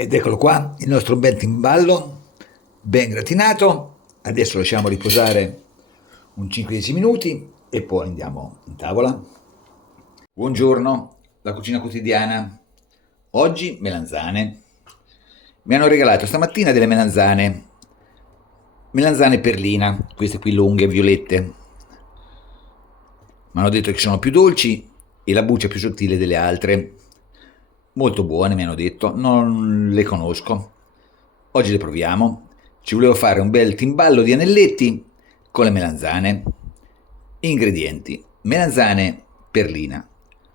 Ed eccolo qua, il nostro bel timballo, ben gratinato. Adesso lasciamo riposare un 5-10 minuti e poi andiamo in tavola. Buongiorno, la cucina quotidiana. Oggi melanzane. Mi hanno regalato stamattina delle melanzane perlina, queste qui lunghe, violette. Mi hanno detto che sono più dolci e la buccia più sottile delle altre. Molto buone, mi hanno detto, non le conosco. Oggi le proviamo. Ci volevo fare un bel timballo di anelletti con le melanzane. Ingredienti: melanzane perlina,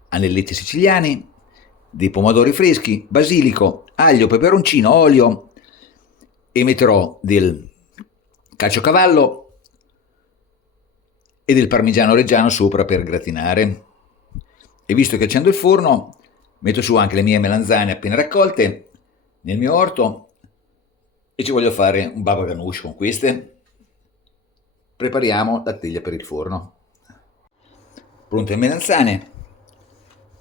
anelletti siciliani, dei pomodori freschi, basilico, aglio, peperoncino, olio e metterò del caciocavallo e del parmigiano reggiano sopra per gratinare. E visto che accendo il forno, metto su anche le mie melanzane appena raccolte nel mio orto e ci voglio fare un baba ganoush con queste. Prepariamo la teglia per il forno. Pronte le melanzane,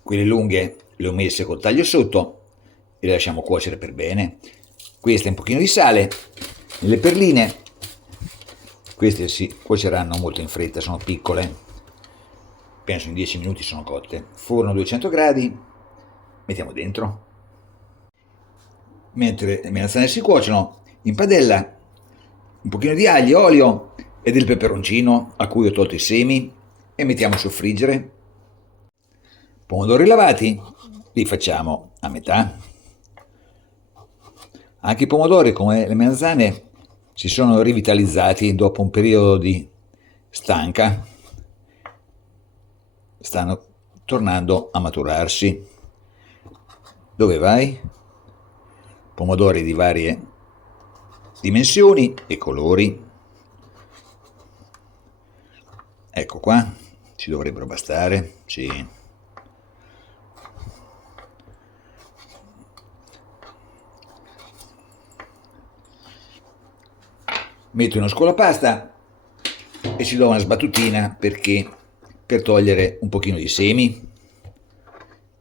quelle lunghe le ho messe col taglio sotto e le lasciamo cuocere per bene. Queste un pochino di sale, le perline, queste si cuoceranno molto in fretta, sono piccole, penso in 10 minuti sono cotte. Forno a 200 gradi, mettiamo dentro. Mentre le melanzane si cuociono, in padella un pochino di aglio, olio e del peperoncino a cui ho tolto i semi e mettiamo a soffriggere. Pomodori lavati li facciamo a metà. Anche i pomodori, come le melanzane, si sono rivitalizzati dopo un periodo di stanca. Stanno tornando a maturarsi. Dove vai? Pomodori di varie dimensioni e colori. Ecco qua, ci dovrebbero bastare, sì. Metto uno scolapasta e ci do una sbattutina per togliere un pochino di semi,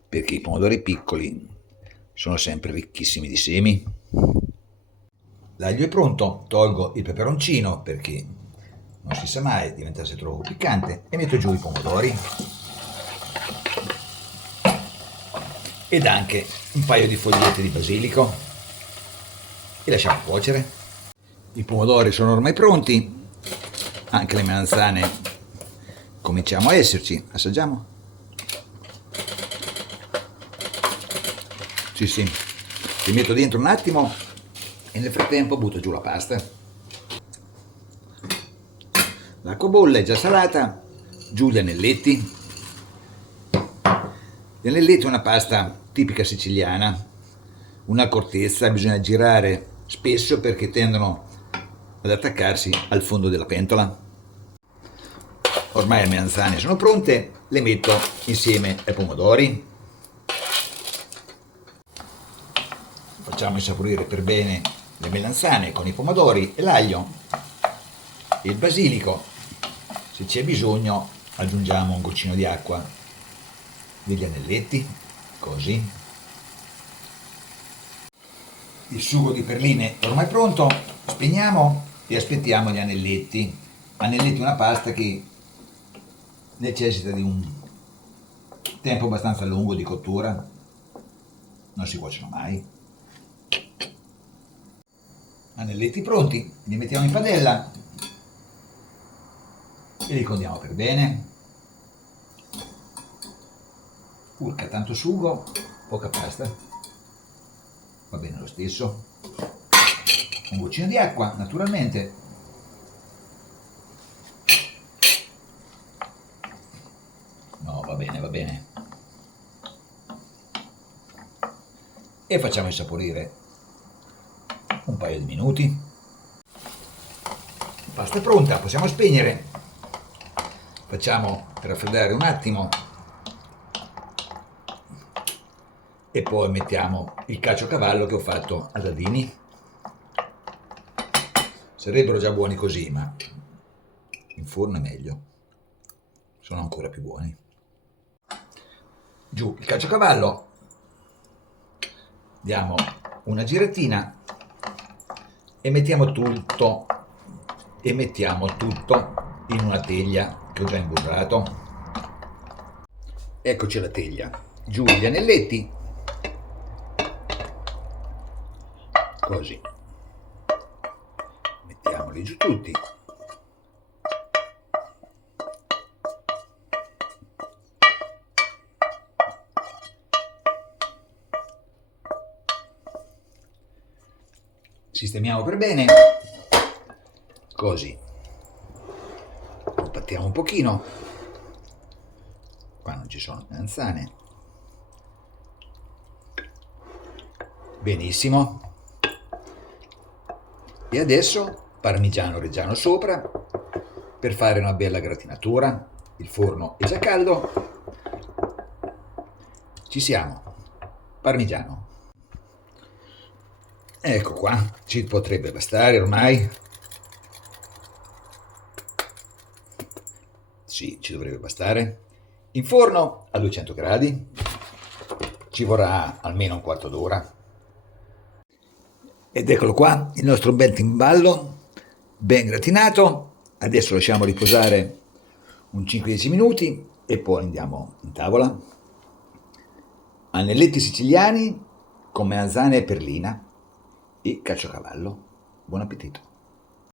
perché i pomodori piccoli sono sempre ricchissimi di semi. L'aglio è pronto, tolgo il peperoncino perché non si sa mai, diventasse troppo piccante, e metto giù i pomodori ed anche un paio di fogliette di basilico e lasciamo cuocere. I pomodori sono ormai pronti, anche le melanzane cominciamo a esserci. Assaggiamo? Sì, sì, li metto dentro un attimo e nel frattempo butto giù la pasta. L'acqua bolle è già salata, giù gli anelletti. Gli anelletti è una pasta tipica siciliana, un'accortezza, bisogna girare spesso perché tendono ad attaccarsi al fondo della pentola. Ormai le melanzane sono pronte, le metto insieme ai pomodori. Facciamo insaporire per bene le melanzane con i pomodori e l'aglio e il basilico. Se c'è bisogno aggiungiamo un goccino di acqua, degli anelletti, così. Il sugo di perline è ormai pronto, spegniamo e aspettiamo gli anelletti. Anelletti è una pasta che necessita di un tempo abbastanza lungo di cottura, non si cuociono mai. Anelletti pronti, li mettiamo in padella e li condiamo per bene. Urca, tanto sugo, poca pasta, va bene lo stesso. Un goccino di acqua, naturalmente. No, va bene, va bene. E facciamo insaporire un paio di minuti. La pasta è pronta, possiamo spegnere. Facciamo raffreddare un attimo e poi mettiamo il caciocavallo che ho fatto a dadini. Sarebbero già buoni così, ma in forno è meglio, sono ancora più buoni. Giù il caciocavallo, diamo una giratina e mettiamo tutto in una teglia che ho già imburrato. Eccoci la teglia, giù gli anelletti, così, mettiamoli giù tutti. Sistemiamo per bene, così, compattiamo un pochino, qua non ci sono melanzane, benissimo, e adesso parmigiano reggiano sopra per fare una bella gratinatura. Il forno è già caldo, ci siamo, parmigiano. Ecco qua, ci potrebbe bastare ormai. Sì, ci dovrebbe bastare. In forno a 200 gradi. Ci vorrà almeno un quarto d'ora. Ed eccolo qua, il nostro bel timballo, ben gratinato. Adesso lasciamo riposare un 5-10 minuti e poi andiamo in tavola. Anelletti siciliani con melanzane e perlina e caciocavallo. Buon appetito!